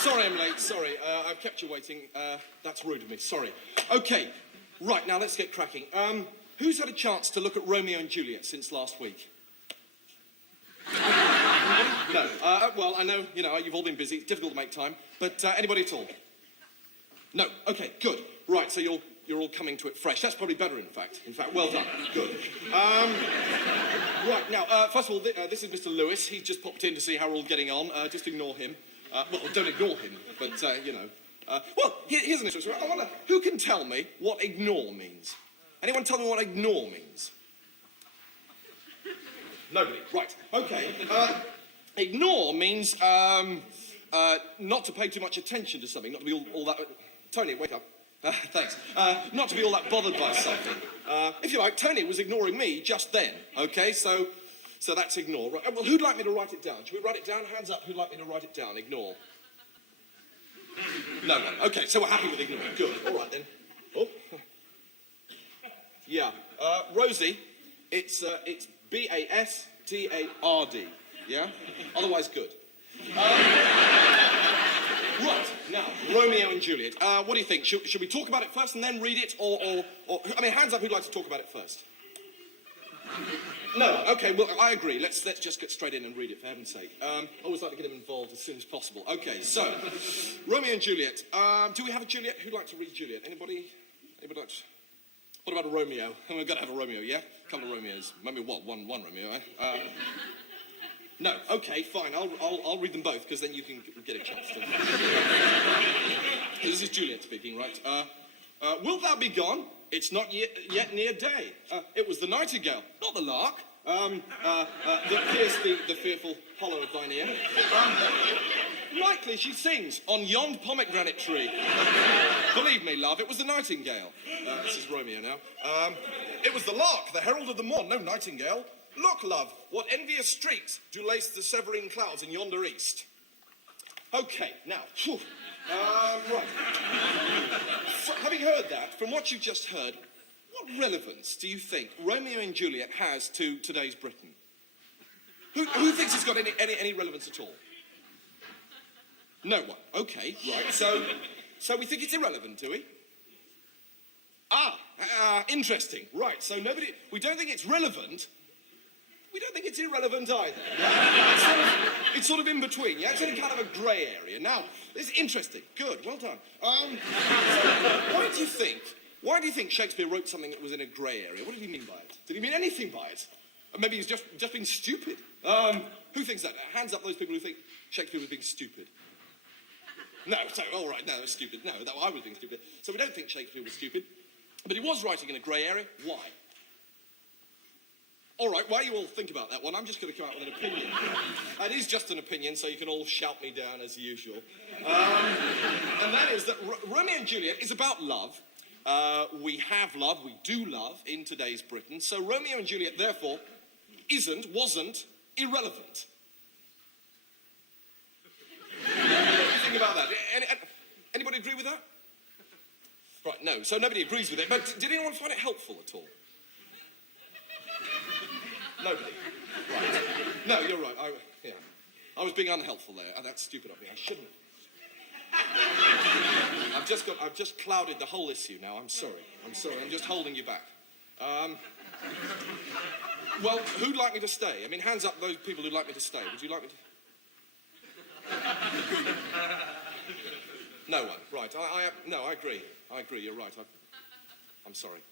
Sorry I'm late, sorry. I've kept you waiting. That's rude of me, sorry. Okay, right, now let's get cracking. Who's had a chance to look at Romeo and Juliet since last week? No. Well, I know, you've all been busy. It's difficult to make time. But anybody at all? No. Okay, good. Right, so you're all coming to it fresh. That's probably better, in fact. Well done. Good. Right, now, first of all, this is Mr. Lewis. He's just popped in to see how we're all getting on. Just ignore him. Well, don't ignore him, but, well, here's an interesting one. I wonder, who can tell me what ignore means? Anyone tell me what ignore means? Nobody. Right. Okay. Ignore means not to pay too much attention to something, not to be all that... Tony, wake up. Thanks. Not to be all that bothered by something. If you like, Tony was ignoring me just then, okay? So that's ignore. Right. Well, who'd like me to write it down? Should we write it down? Hands up, who'd like me to write it down? Ignore. No one. Okay, so we're happy with ignore. Good. All right, then. Oh. Yeah. Rosie, it's B-A-S-T-A-R-D. Yeah? Otherwise, good. Right, now, Romeo and Juliet. What do you think? Should we talk about it first and then read it, or... I mean, hands up who'd like to talk about it first. No, okay, well, I agree. Let's just get straight in and read it, for heaven's sake. I always like to get him involved as soon as possible. Okay, so, Romeo and Juliet. Do we have a Juliet? Who'd like to read Juliet? Anybody like to... What about a Romeo? We've got to have a Romeo, yeah? A couple of Romeos. Maybe what? One Romeo, eh? No, okay, fine. I'll read them both, because then you can get a chance to... This is Juliet speaking, right? Wilt thou be gone? It's not yet near day. It was the nightingale, not the lark, that pierced the fearful hollow of thine ear. Rightly she sings on yond pomegranate tree. Believe me, love, it was the nightingale. This is Romeo now. It was the lark, the herald of the morn, no nightingale. Look, love, what envious streaks do lace the severing clouds in yonder east. Okay, now, right. Having heard that, from what you've just heard, what relevance do you think Romeo and Juliet has to today's Britain? Who thinks it's got any relevance at all? No one. Okay, right. So we think it's irrelevant, do we? Interesting. Right, so we don't think it's relevant. We don't think it's irrelevant either. Yeah? It's sort of in between, yeah? It's in kind of a grey area. Now, it's interesting. Good, well done. Why do you think Shakespeare wrote something that was in a grey area? What did he mean by it? Did he mean anything by it? Or maybe he's just being stupid. Who thinks that? Hands up those people who think Shakespeare was being stupid. No, so, all right, no, it's stupid. No, I was being stupid. So we don't think Shakespeare was stupid. But he was writing in a grey area. Why? All right, while you all think about that one, I'm just going to come out with an opinion. It is just an opinion, so you can all shout me down as usual. And that is that Romeo and Juliet is about love. We have love, we do love in today's Britain. So Romeo and Juliet, therefore, wasn't irrelevant. What do you think about that? Anybody agree with that? Right, no, so nobody agrees with it. But did anyone find it helpful at all? Nobody. Right. No, you're right. I was being unhelpful there. That's stupid of me. I shouldn't have. I've just clouded the whole issue now. I'm sorry. I'm just holding you back. Well, who'd like me to stay? I mean, hands up those people who'd like me to stay. Would you like me to? No one. Right. No, I agree. You're right. I'm sorry.